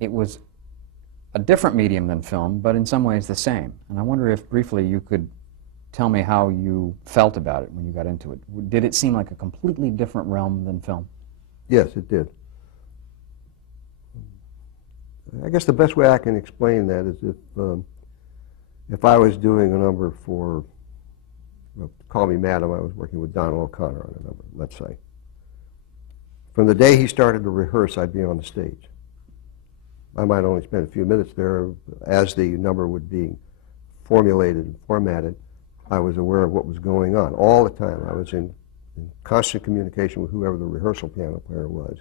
it was a different medium than film, but in some ways the same. And I wonder if briefly you could tell me how you felt about it when you got into it. Did it seem like a completely different realm than film? Yes, it did. I guess the best way I can explain that is if I was doing a number for, well, Call Me Madam, I was working with Donald O'Connor on a number, let's say. From the day he started to rehearse, I'd be on the stage. I might only spend a few minutes there. As the number would be formulated and formatted, I was aware of what was going on all the time. I was in constant communication with whoever the rehearsal piano player was.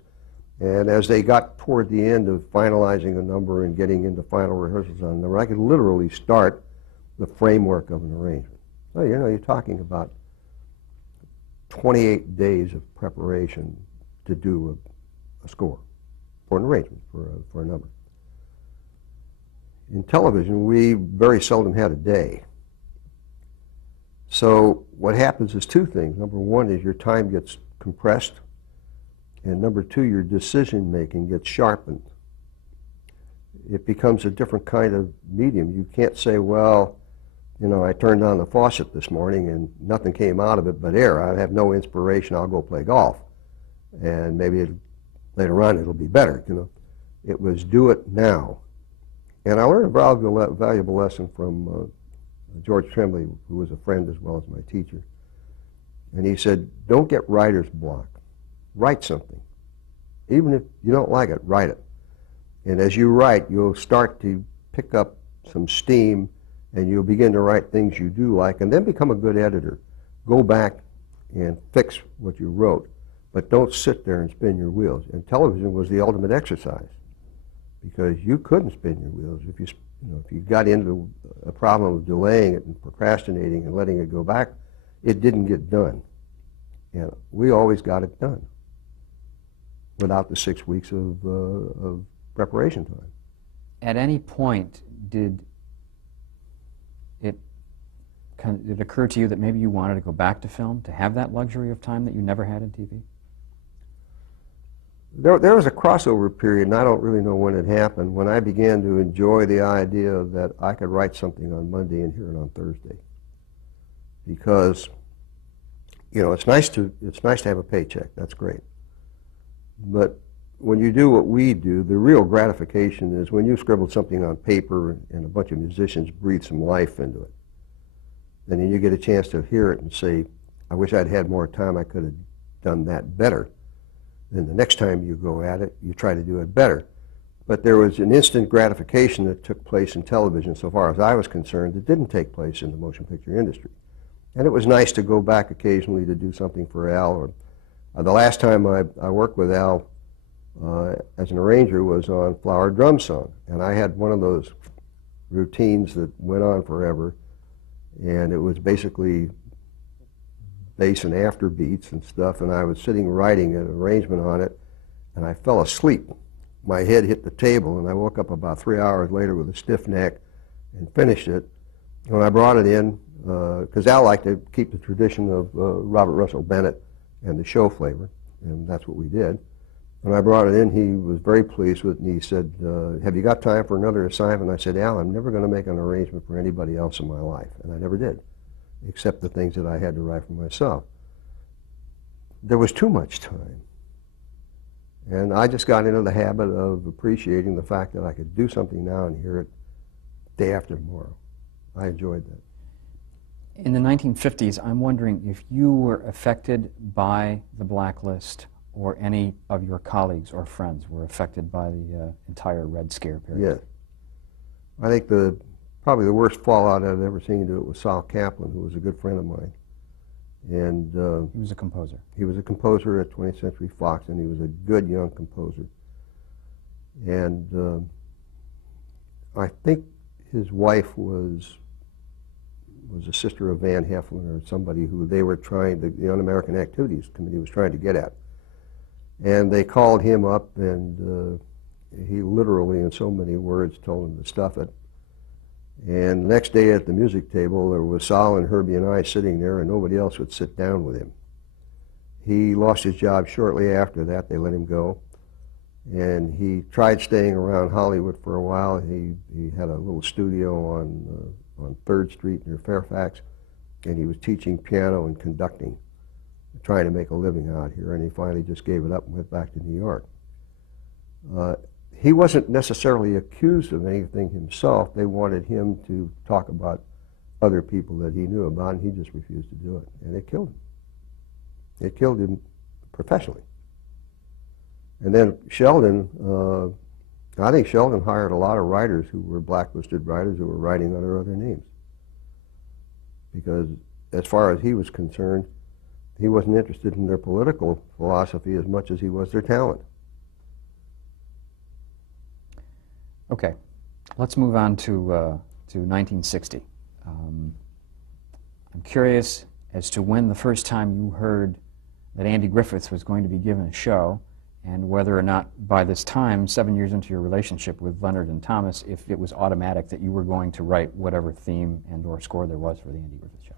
And as they got toward the end of finalizing a number and getting into final rehearsals on a number, I could literally start the framework of an arrangement. So, you know, you're talking about 28 days of preparation to do a score for an arrangement, for a number. In television, we very seldom had a day. So what happens is two things. Number one is your time gets compressed, and number two, your decision-making gets sharpened. It becomes a different kind of medium. You can't say, well, you know, I turned on the faucet this morning and nothing came out of it but air. I have no inspiration. I'll go play golf. And maybe later on it'll be better, you know. It was do it now. And I learned a valuable lesson from George Tremblay, who was a friend as well as my teacher. And he said, don't get writer's block. Write something. Even if you don't like it, write it. And as you write, you'll start to pick up some steam, and you'll begin to write things you do like, and then become a good editor. Go back and fix what you wrote, but don't sit there and spin your wheels. And television was the ultimate exercise, because you couldn't spin your wheels. If you got into a problem of delaying it and procrastinating and letting it go back, it didn't get done. And we always got it done without the 6 weeks of preparation time. At any point, did it occur to you that maybe you wanted to go back to film, to have that luxury of time that you never had in TV? There was a crossover period, and I don't really know when it happened, when I began to enjoy the idea that I could write something on Monday and hear it on Thursday. Because, you know, it's nice to have a paycheck. That's great. But when you do what we do, the real gratification is when you scribbled something on paper and a bunch of musicians breathe some life into it. And then you get a chance to hear it and say, I wish I'd had more time, I could have done that better. Then the next time you go at it, you try to do it better. But there was an instant gratification that took place in television, so far as I was concerned, that didn't take place in the motion picture industry. And it was nice to go back occasionally to do something for Al. Or the last time I worked with Al as an arranger was on Flower Drum Song. And I had one of those routines that went on forever. And it was basically bass and after beats and stuff, and I was sitting writing an arrangement on it, and I fell asleep. My head hit the table, and I woke up about 3 hours later with a stiff neck and finished it. When I brought it in, because Al liked to keep the tradition of Robert Russell Bennett and the show flavor, and that's what we did. When I brought it in, he was very pleased with it, and he said, have you got time for another assignment? I said, Al, I'm never going to make an arrangement for anybody else in my life, and I never did, except the things that I had to write for myself. There was too much time. And I just got into the habit of appreciating the fact that I could do something now and hear it day after tomorrow. I enjoyed that. In the 1950s, I'm wondering if you were affected by the blacklist, or any of your colleagues or friends were affected by the entire Red Scare period. Yeah. I think probably the worst fallout I've ever seen to it was Sal Kaplan, who was a good friend of mine. And he was a composer. He was a composer at 20th Century Fox, and he was a good young composer. And I think his wife was a sister of Van Heflin, or somebody who they were trying to, the Un-American Activities Committee was trying to get at. And they called him up, and he literally, in so many words, told them to stuff it. And the next day at the music table, there was Sal and Herbie and I sitting there, and nobody else would sit down with him. He lost his job shortly after that. They let him go. And he tried staying around Hollywood for a while. He had a little studio on 3rd Street near Fairfax, and he was teaching piano and conducting, trying to make a living out here, and he finally just gave it up and went back to New York. He wasn't necessarily accused of anything himself. They wanted him to talk about other people that he knew about, and he just refused to do it, and it killed him. It killed him professionally. And then Sheldon, I think Sheldon hired a lot of writers who were blacklisted writers who were writing under other names. Because as far as he was concerned, he wasn't interested in their political philosophy as much as he was their talent. Okay, let's move on to 1960. I'm curious as to when the first time you heard that Andy Griffith was going to be given a show, and whether or not by this time, 7 years into your relationship with Leonard and Thomas, if it was automatic that you were going to write whatever theme and or score there was for the Andy Griffith show.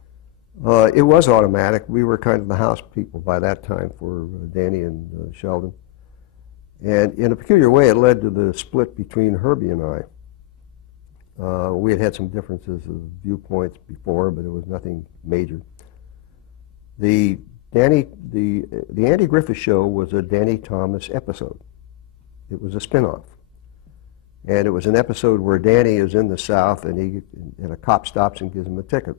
It was automatic. We were kind of the house people by that time for Danny and Sheldon. And in a peculiar way, it led to the split between Herbie and I. We had had some differences of viewpoints before, but it was nothing major. The Andy Griffith show was a Danny Thomas episode. It was a spin-off. And it was an episode where Danny is in the South and a cop stops and gives him a ticket.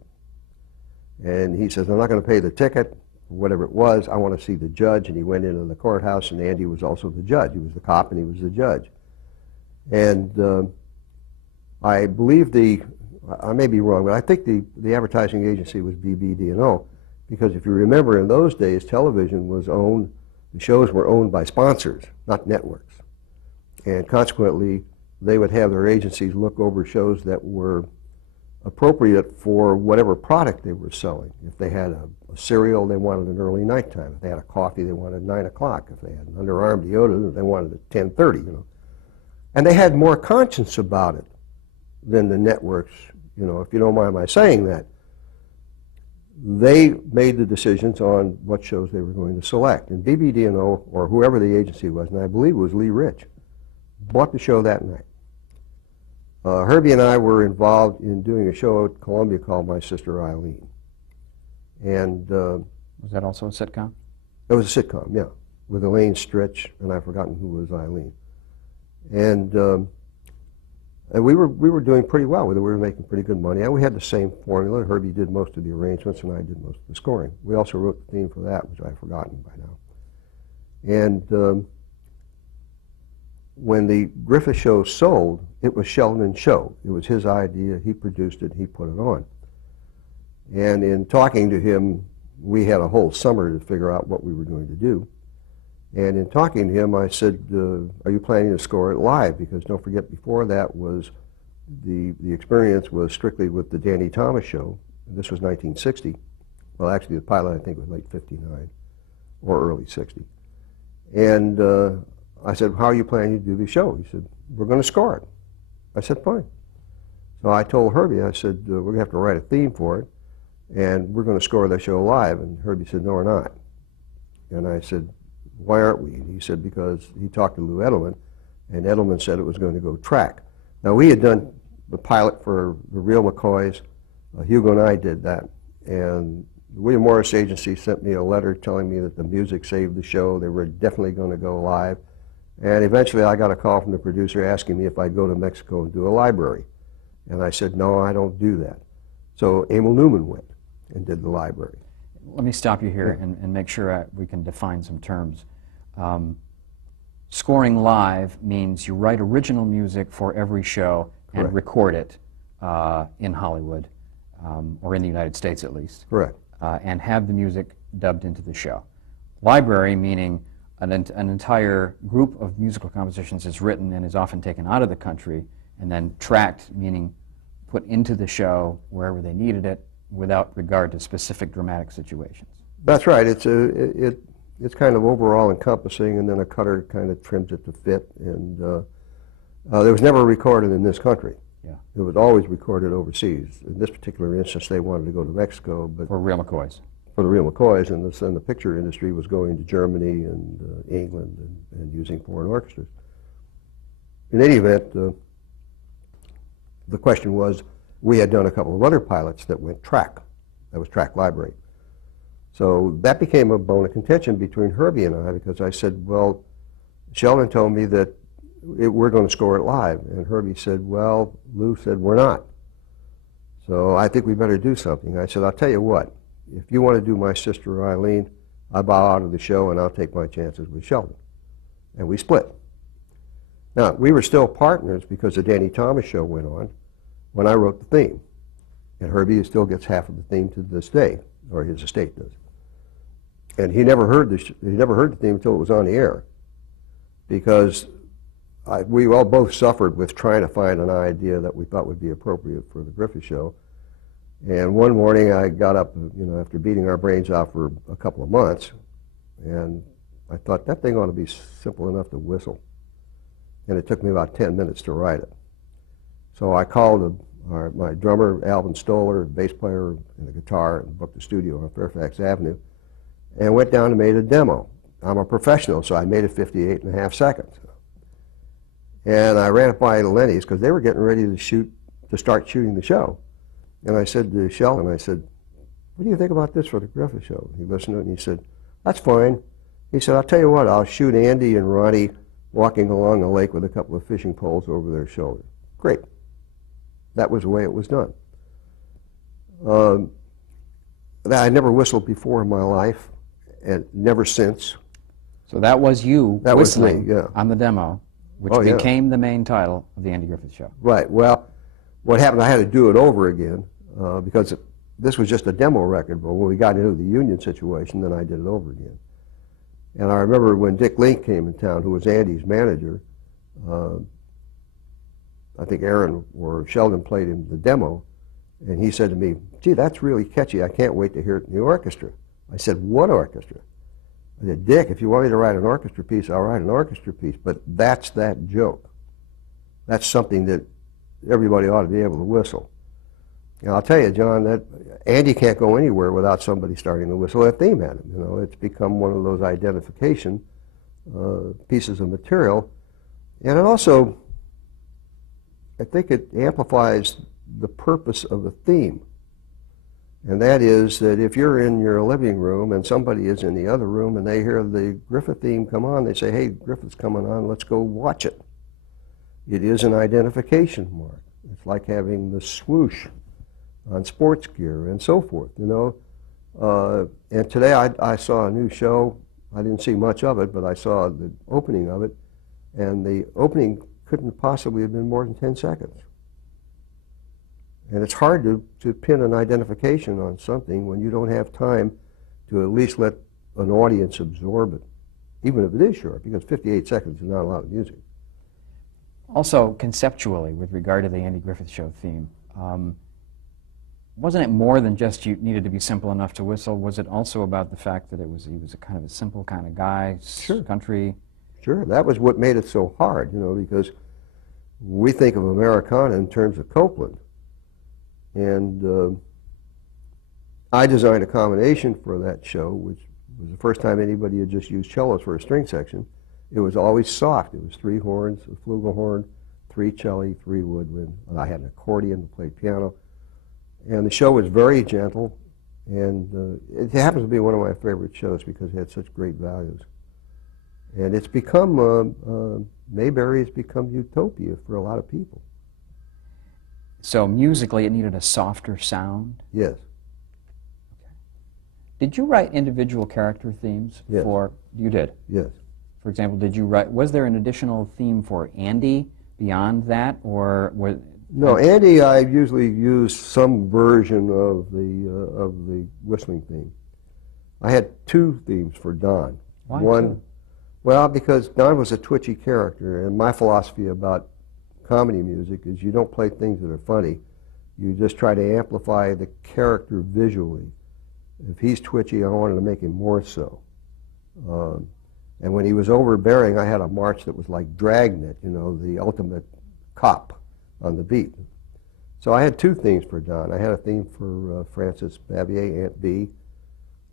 And he says, I'm not going to pay the ticket, whatever it was, I want to see the judge. And he went into the courthouse, and Andy was also the judge. He was the cop and he was the judge. And I believe I may be wrong, but I think the advertising agency was BBD&O. Because if you remember, in those days, television was owned, the shows were owned by sponsors, not networks. And consequently, they would have their agencies look over shows that were appropriate for whatever product they were selling. If they had a cereal, they wanted an early nighttime. If they had a coffee, they wanted 9 o'clock. If they had an underarm deodorant, they wanted it 10:30, you know. And they had more conscience about it than the networks, you know, if you don't mind my saying that. They made the decisions on what shows they were going to select. And BBD&O, or whoever the agency was, and I believe it was Lee Rich, bought the show that night. Herbie and I were involved in doing a show at Columbia called My Sister Eileen. And was that also a sitcom? It was a sitcom, yeah, with Elaine Stritch, and I've forgotten who was Eileen. And we were doing pretty well with it. We were making pretty good money. And we had the same formula. Herbie did most of the arrangements, and I did most of the scoring. We also wrote the theme for that, which I've forgotten by now. And when the Griffith show sold, it was Sheldon's show. It was his idea. He produced it. He put it on. And in talking to him, we had a whole summer to figure out what we were going to do. And in talking to him, I said, are you planning to score it live? Because don't forget, before that was the experience was strictly with the Danny Thomas show. This was 1960. Well, actually, the pilot, I think, was late 59 or early 60. And I said, how are you planning to do the show? He said, we're going to score it. I said, fine. So I told Herbie, I said, we're going to have to write a theme for it, and we're going to score the show live. And Herbie said, no, we're not. And I said, why aren't we? And he said, because he talked to Lou Edelman, and Edelman said it was going to go track. Now, we had done the pilot for the Real McCoys. Hugo and I did that. And the William Morris Agency sent me a letter telling me that the music saved the show. They were definitely going to go live. And eventually I got a call from the producer asking me if I'd go to Mexico and do a library. And I said, no, I don't do that. So Emil Newman went and did the library. Let me stop you here and make sure we can define some terms. Scoring live means you write original music for every show and Correct. Record it in Hollywood, or in the United States at least. Correct. And have the music dubbed into the show. Library meaning an entire group of musical compositions is written and is often taken out of the country and then tracked, meaning put into the show wherever they needed it without regard to specific dramatic situations. That's right. It's kind of overall encompassing, and then a cutter kind of trims it to fit. And it was never recorded in this country. Yeah. It was always recorded overseas. In this particular instance, they wanted to go to Mexico, but For Real McCoys. for the Real McCoys, and the picture industry was going to Germany and England and using foreign orchestras. in any event, the question was, we had done a couple of other pilots that went track. That was track library. So that became a bone of contention between Herbie and I, because I said, well, Sheldon told me that we're going to score it live. And Herbie said, well, Lou said, we're not. So I think we better do something. I said, I'll tell you what, if you want to do my Sister Eileen, I bow out of the show and I'll take my chances with Sheldon. And we split. Now, we were still partners because the Danny Thomas show went on when I wrote the theme. And Herbie still gets half of the theme to this day, or his estate does. And he never heard the theme until it was on the air, because we all both suffered with trying to find an idea that we thought would be appropriate for the Griffith show. And one morning I got up, after beating our brains out for a couple of months, and I thought that thing ought to be simple enough to whistle. And it took me about 10 minutes to write it. So I called my drummer, Alvin Stoller, bass player, and the guitar, and booked a studio on Fairfax Avenue, and went down and made a demo. I'm a professional, so I made it 58.5 seconds. And I ran it by Lenny's, because they were getting ready to start shooting the show. And I said to Sheldon, I said, what do you think about this for the Griffith show? He listened to it and he said, that's fine. He said, I'll tell you what, I'll shoot Andy and Ronnie walking along the lake with a couple of fishing poles over their shoulders. Great. That was the way it was done. I never whistled before in my life, and never since. So that was you whistling was me, yeah. on the demo, which became the main title of the Andy Griffith Show. Right. Well, what happened, I had to do it over again, because this was just a demo record, but when we got into the union situation, then I did it over again. And I remember when Dick Link came in town, who was Andy's manager, I think Aaron or Sheldon played him the demo, and he said to me, gee, that's really catchy. I can't wait to hear it in the orchestra. I said, what orchestra? I said, Dick, if you want me to write an orchestra piece, I'll write an orchestra piece, but that's that joke. That's something that everybody ought to be able to whistle. And I'll tell you, John, that Andy can't go anywhere without somebody starting to whistle that theme at him. It's become one of those identification pieces of material. And it also, I think it amplifies the purpose of the theme. And that is that if you're in your living room and somebody is in the other room and they hear the Griffith theme come on, they say, hey, Griffith's coming on, let's go watch it. It is an identification mark. It's like having the swoosh on sports gear and so forth, And today I saw a new show. I didn't see much of it, but I saw the opening of it, and the opening couldn't possibly have been more than 10 seconds. And it's hard to pin an identification on something when you don't have time to at least let an audience absorb it, even if it is short, because 58 seconds is not a lot of music. Also, conceptually, with regard to the Andy Griffith Show theme, wasn't it more than just you needed to be simple enough to whistle? Was it also about the fact that he was a kind of a simple kind of guy, sure. Country? Sure, that was what made it so hard, because we think of Americana in terms of Copeland. And I designed a combination for that show, which was the first time anybody had just used cellos for a string section. It was always soft. It was 3 horns, a flugelhorn, 3 cello, 3 woodwind. And I had an accordion to play piano. And the show was very gentle, and it happens to be one of my favorite shows because it had such great values. And it's become, Mayberry has become utopia for a lot of people. So musically it needed a softer sound? Yes. Okay. Did you write individual character themes? Yes. You did? Yes. For example, was there an additional theme for Andy beyond that, or No, Andy, I usually use some version of the whistling theme. I had 2 themes for Don. Why One, 2? Well, because Don was a twitchy character, and my philosophy about comedy music is you don't play things that are funny. You just try to amplify the character visually. If he's twitchy, I wanted to make him more so. And when he was overbearing, I had a march that was like Dragnet, the ultimate cop on the beat. So I had 2 themes for Don. I had a theme for Frances Bavier, Aunt B.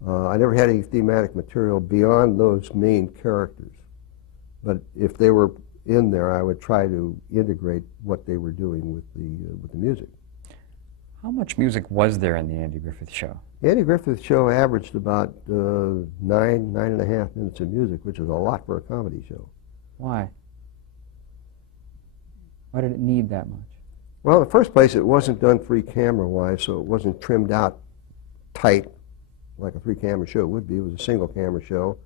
I never had any thematic material beyond those main characters. But if they were in there, I would try to integrate what they were doing with the music. How much music was there in the Andy Griffith Show? The Andy Griffith Show averaged about 9.5 minutes of music, which is a lot for a comedy show. Why? Why did it need that much? Well, in the first place, it wasn't done free camera-wise, so it wasn't trimmed out tight like a free camera show would be. It was a single camera show.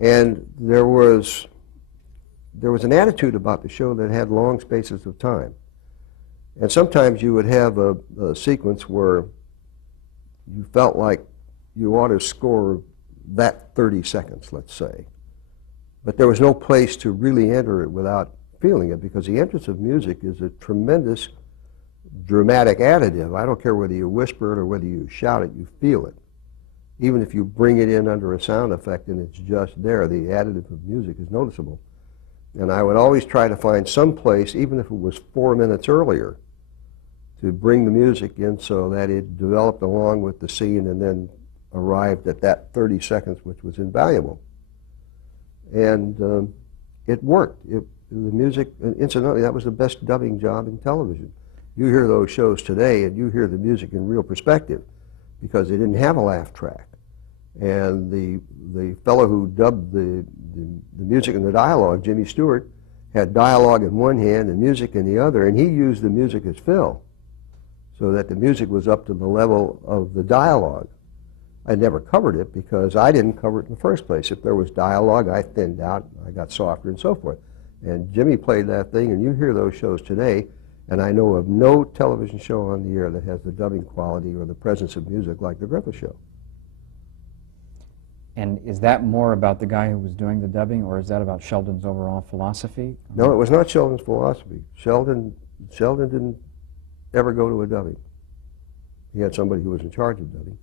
And there was an attitude about the show that had long spaces of time. And sometimes you would have a sequence where you felt like you ought to score that 30 seconds, let's say. But there was no place to really enter it without feeling it, because the entrance of music is a tremendous dramatic additive. I don't care whether you whisper it or whether you shout it, you feel it. Even if you bring it in under a sound effect and it's just there, the additive of music is noticeable. And I would always try to find some place, even if it was 4 minutes earlier, to bring the music in so that it developed along with the scene and then arrived at that 30 seconds, which was invaluable. And it worked. The music, incidentally, that was the best dubbing job in television. You hear those shows today and you hear the music in real perspective because they didn't have a laugh track. And the fellow who dubbed the music and the dialogue, Jimmy Stewart, had dialogue in one hand and music in the other, and he used the music as fill so that the music was up to the level of the dialogue. I never covered it because I didn't cover it in the first place. If there was dialogue, I thinned out, I got softer and so forth. And Jimmy played that thing, and you hear those shows today, and I know of no television show on the air that has the dubbing quality or the presence of music like the Griffith Show. And is that more about the guy who was doing the dubbing, or is that about Sheldon's overall philosophy? No, it was not Sheldon's philosophy. Sheldon didn't ever go to a dubbing. He had somebody who was in charge of dubbing.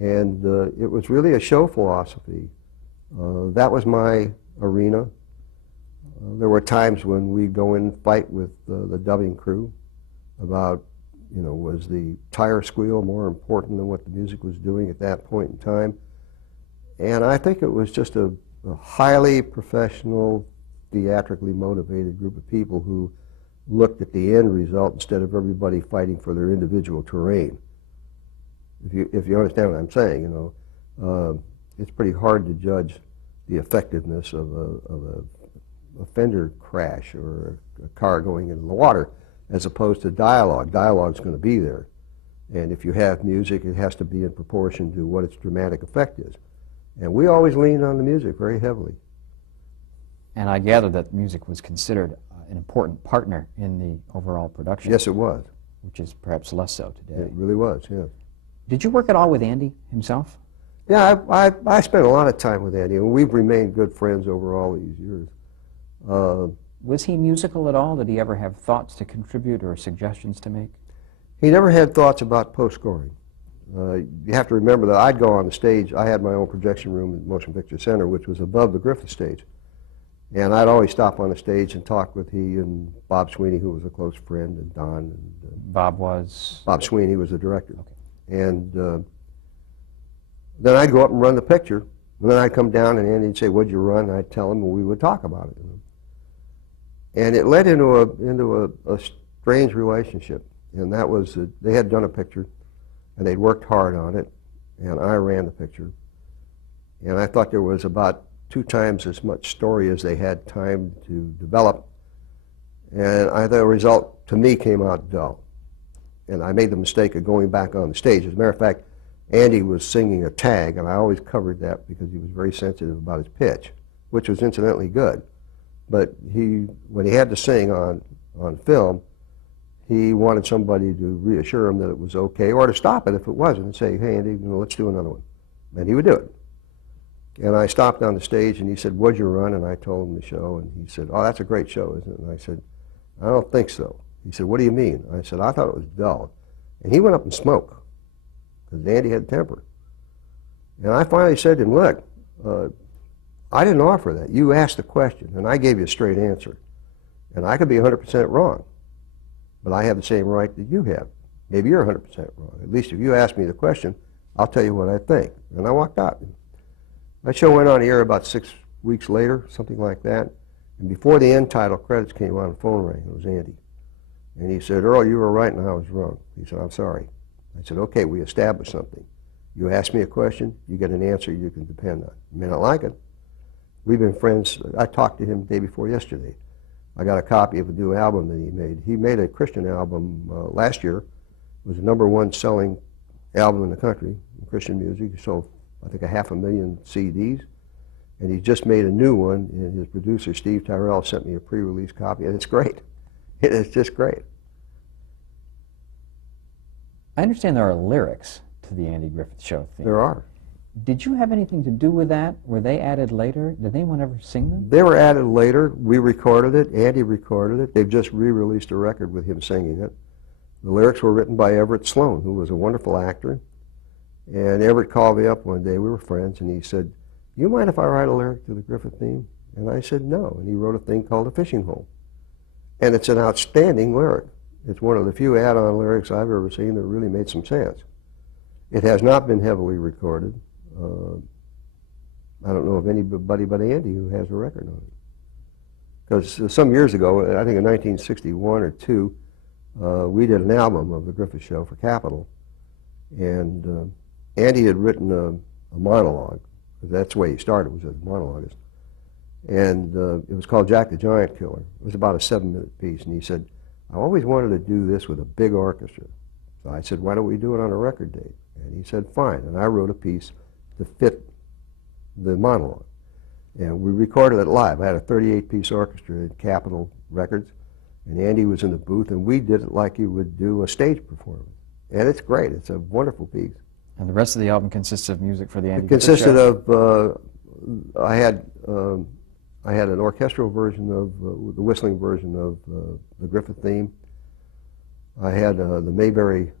And it was really a show philosophy. That was my arena. There were times when we'd go in and fight with the dubbing crew about, was the tire squeal more important than what the music was doing at that point in time? And I think it was just a highly professional, theatrically motivated group of people who looked at the end result instead of everybody fighting for their individual terrain. If you understand what I'm saying, it's pretty hard to judge the effectiveness of a fender crash or a car going into the water as opposed to dialogue. Dialogue's going to be there. And if you have music, it has to be in proportion to what its dramatic effect is. And we always leaned on the music very heavily. And I gather that music was considered an important partner in the overall production. Yes, it was. Which is perhaps less so today. It really was, yeah. Did you work at all with Andy himself? Yeah, I spent a lot of time with Andy, and we've remained good friends over all these years. Was he musical at all? Did he ever have thoughts to contribute or suggestions to make? He never had thoughts about post-scoring. You have to remember that I'd go on the stage. I had my own projection room at the Motion Picture Center, which was above the Griffith stage. And I'd always stop on the stage and talk with he and Bob Sweeney, who was a close friend, and Don. And, Bob was? Bob Sweeney was the director. Okay. And then I'd go up and run the picture. And then I'd come down and Andy'd say, "What'd you run?" And I'd tell him, and we would talk about it. And it led into a strange relationship. And that was, they had done a picture, and they'd worked hard on it, and I ran the picture. And I thought there was about 2 times as much story as they had time to develop. And the result, to me, came out dull. And I made the mistake of going back on the stage. As a matter of fact, Andy was singing a tag, and I always covered that because he was very sensitive about his pitch, which was incidentally good. But when he had to sing on film, he wanted somebody to reassure him that it was okay, or to stop it if it wasn't, and say, "Hey, Andy, let's do another one." And he would do it. And I stopped on the stage, and he said, "What'd you run?" And I told him the show, and he said, "Oh, that's a great show, isn't it?" And I said, "I don't think so." He said, "What do you mean?" I said, "I thought it was dull." And he went up and smoked, because Andy had temper. And I finally said to him, "Look, I didn't offer that. You asked the question, and I gave you a straight answer. And I could be 100% wrong, but I have the same right that you have. Maybe you're 100% wrong. At least if you ask me the question, I'll tell you what I think." And I walked out. That show went on the air about 6 weeks later, something like that. And before the end title credits came on, the phone rang. It was Andy. And he said, "Earle, you were right and I was wrong." He said, "I'm sorry." I said, "Okay, we established something. You ask me a question, you get an answer you can depend on. You may not like it." We've been friends. I talked to him the day before yesterday. I got a copy of a new album that he made. He made a Christian album last year. It was the #1 selling album in the country in Christian music. He sold, I think, 500,000 CDs. And he just made a new one, and his producer, Steve Tyrell, sent me a pre-release copy, and it's great. It is just great. I understand there are lyrics to the Andy Griffith Show theme. There are. Did you have anything to do with that? Were they added later? Did anyone ever sing them? They were added later. We recorded it. Andy recorded it. They've just re-released a record with him singing it. The lyrics were written by Everett Sloan, who was a wonderful actor. And Everett called me up one day. We were friends, and he said, "You mind if I write a lyric to the Griffith theme?" And I said, "No." And he wrote a thing called "A Fishing Hole." And it's an outstanding lyric. It's one of the few add-on lyrics I've ever seen that really made some sense. It has not been heavily recorded. I don't know of anybody but Andy who has a record on it. Because some years ago, I think in 1961 or 2, we did an album of the Griffith Show for Capitol. And Andy had written a monologue. That's the way he started, was as a monologuist. And it was called Jack the Giant Killer. It was about a 7-minute piece. And he said, "I always wanted to do this with a big orchestra." So I said, "Why don't we do it on a record date?" And he said, "Fine." And I wrote a piece to fit the monologue. And we recorded it live. I had a 38-piece orchestra at Capitol Records, and Andy was in the booth, and we did it like you would do a stage performance. And it's great. It's a wonderful piece. And the rest of the album consists of music for the Andy It Griffith consisted Show? of, I had an orchestral version of, the whistling version of the Griffith theme. I had the Mayberry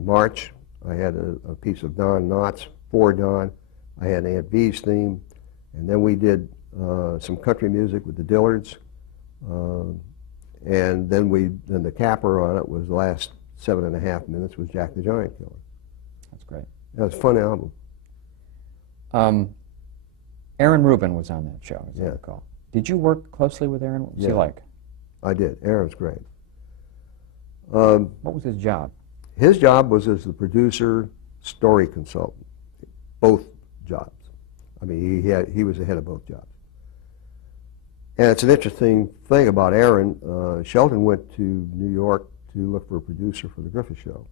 March. I had a piece of Don Knotts, For Don. I had Aunt Bee's theme. And then we did some country music with the Dillards. And then the capper on it was the last 7.5 minutes was Jack the Giant Killer. That's great. That was a fun album. Aaron Rubin was on that show, as I Yeah. recall. Did you work closely with Aaron? What was he like? I did. Aaron's great. What was his job? His job was as the producer, story consultant, both jobs. I mean, he was the head of both jobs. And it's an interesting thing about Aaron. Sheldon went to New York to look for a producer for the Griffith Show.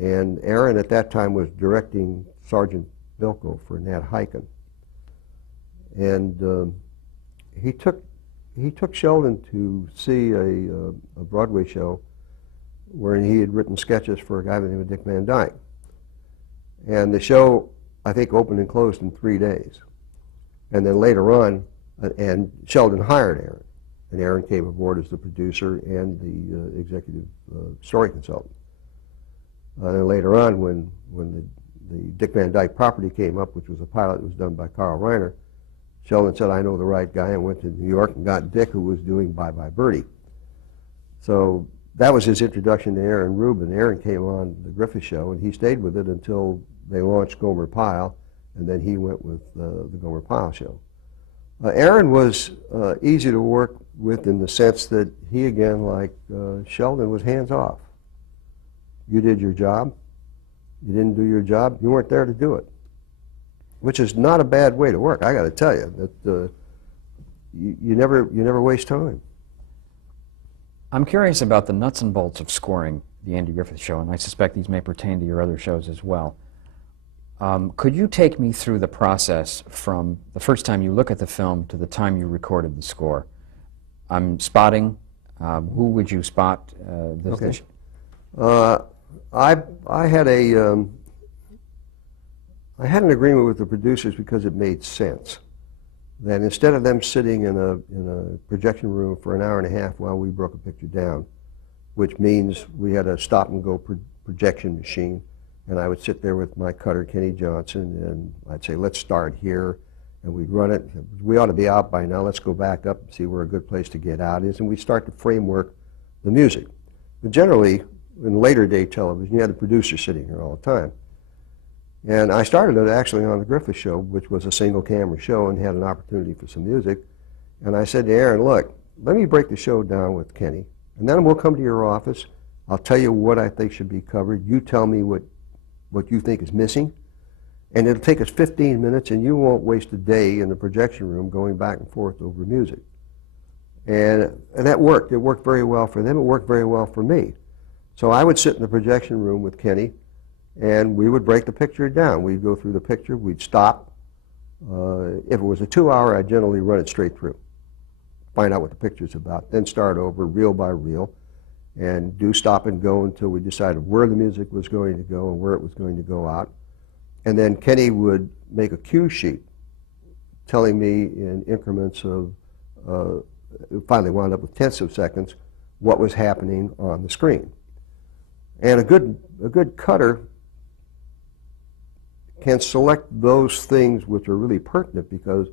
And Aaron at that time was directing Sergeant Bilko for Nat Hagen. And he took Sheldon to see a Broadway show where he had written sketches for a guy by the name of Dick Van Dyke. And the show, I think, opened and closed in 3 days. And then later on, and Sheldon hired Aaron. And Aaron came aboard as the producer and the executive story consultant. And later on, when the Dick Van Dyke property came up, which was a pilot that was done by Carl Reiner, Sheldon said, "I know the right guy," and went to New York and got Dick, who was doing Bye Bye Birdie. So that was his introduction to Aaron Rubin. Aaron came on the Griffith Show, and he stayed with it until they launched Gomer Pyle, and then he went with the Gomer Pyle Show. Aaron was easy to work with in the sense that he, again, like Sheldon, was hands-off. You did your job. You didn't do your job. You weren't there to do it, which is not a bad way to work. I got to tell you that you never waste time. I'm curious about the nuts and bolts of scoring the Andy Griffith Show, and I suspect these may pertain to your other shows as well. Could you take me through the process from the first time you look at the film to the time you recorded the score? I'm spotting. Who would you spot? Okay. I had an agreement with the producers because it made sense. That instead of them sitting in a projection room for an hour and a half while we broke a picture down, which means we had a stop-and-go projection machine, and I would sit there with my cutter, Kenny Johnson, and I'd say, "Let's start here," and we'd run it. "We ought to be out by now. Let's go back up and see where a good place to get out is," and we'd start to framework the music. But generally, in later day television, you had the producer sitting here all the time. And I started it actually on the Griffith Show, which was a single camera show and had an opportunity for some music. And I said to Aaron, look, let me break the show down with Kenny, and then we'll come to your office. I'll tell you what I think should be covered. You tell me what you think is missing. And it'll take us 15 minutes, and you won't waste a day in the projection room going back and forth over music. And that worked. It worked very well for them. It worked very well for me. So I would sit in the projection room with Kenny, and we would break the picture down. We'd go through the picture. We'd stop. If it was a 2-hour, I'd generally run it straight through, find out what the picture's about, then start over reel by reel, and do stop and go until we decided where the music was going to go and where it was going to go out. And then Kenny would make a cue sheet telling me in increments of, finally wound up with tenths of seconds, what was happening on the screen. And a good cutter can select those things which are really pertinent, because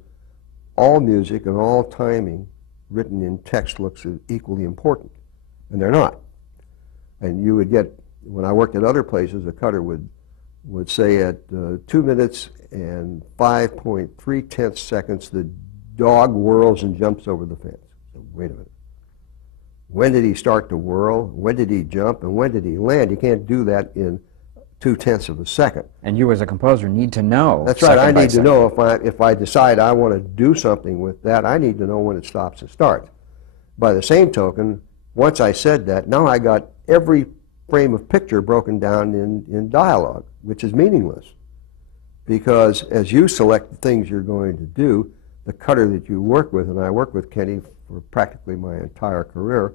all music and all timing written in text looks equally important, and they're not. And you would get, when I worked at other places, a cutter would say at 2 minutes and 5.3 seconds, the dog whirls and jumps over the fence. So, wait a minute. When did he start to whirl? When did he jump? And when did he land? You can't do that in 0.2 of a second. And you as a composer need to know. That's right. I need to know if I decide I want to do something with that, I need to know when it stops and starts. By the same token, once I said that, now I got every frame of picture broken down in dialogue, which is meaningless. Because as you select the things you're going to do, the cutter that you work with, and I worked with Kenny for practically my entire career,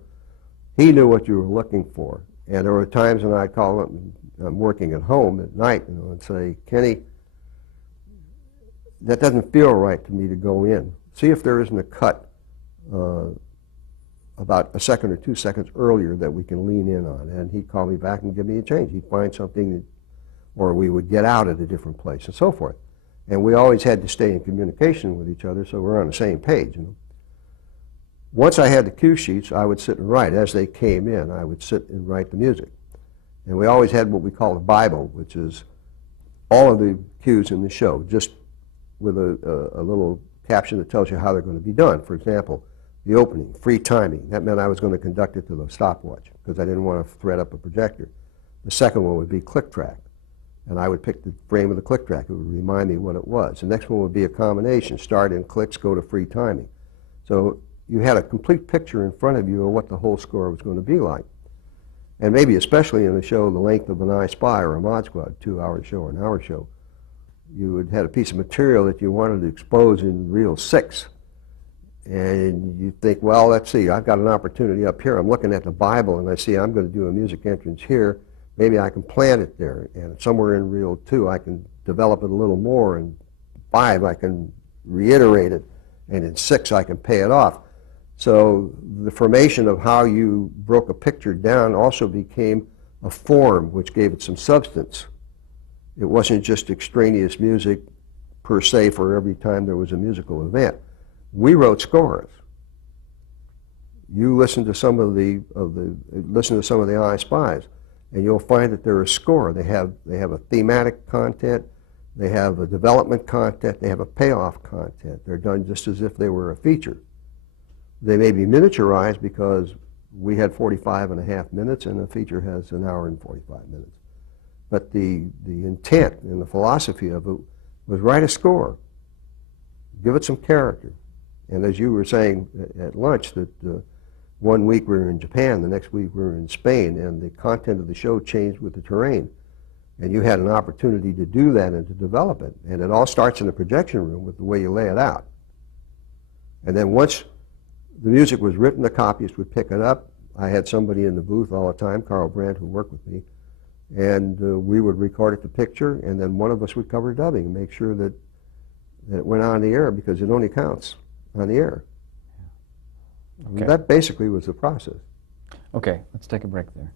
he knew what you were looking for. And there were times when I'd call him, I'm working at home at night, and say, Kenny, that doesn't feel right to me to go in. See if there isn't a cut about a second or 2 seconds earlier that we can lean in on. And he'd call me back and give me a change. He'd find something, or we would get out at a different place, and so forth. And we always had to stay in communication with each other so we're on the same page. Once I had the cue sheets, I would sit and write. As they came in, I would sit and write the music. And we always had what we call a Bible, which is all of the cues in the show, just with a little caption that tells you how they're going to be done. For example, the opening, free timing. That meant I was going to conduct it to the stopwatch because I didn't want to thread up a projector. The second one would be click track. And I would pick the frame of the click track. It would remind me what it was. The next one would be a combination. Start in clicks, go to free timing. So you had a complete picture in front of you of what the whole score was going to be like. And maybe especially in a show the length of an I Spy or a Mod Squad, 2-hour show or an hour show, you would have a piece of material that you wanted to expose in reel 6. And you think, well, let's see, I've got an opportunity up here. I'm looking at the Bible and I see I'm going to do a music entrance here. Maybe I can plant it there. And somewhere in reel 2 I can develop it a little more. And 5 I can reiterate it. And in 6 I can pay it off. So the formation of how you broke a picture down also became a form which gave it some substance. It wasn't just extraneous music per se for every time there was a musical event. We wrote scores. You listen to some of the I Spies, and you'll find that they're a score. They have a thematic content, they have a development content, they have a payoff content. They're done just as if they were a feature. They may be miniaturized because we had 45.5 minutes and a feature has an hour and 45 minutes. But the intent and the philosophy of it was write a score, give it some character. And as you were saying at lunch, that one week we were in Japan, the next week we were in Spain, and the content of the show changed with the terrain. And you had an opportunity to do that and to develop it. And it all starts in the projection room with the way you lay it out. And then once the music was written, the copyist would pick it up. I had somebody in the booth all the time, Carl Brandt, who worked with me, and we would record it to picture, and then one of us would cover dubbing and make sure that it went on the air, because it only counts on the air. Okay. That basically was the process. Okay, let's take a break there.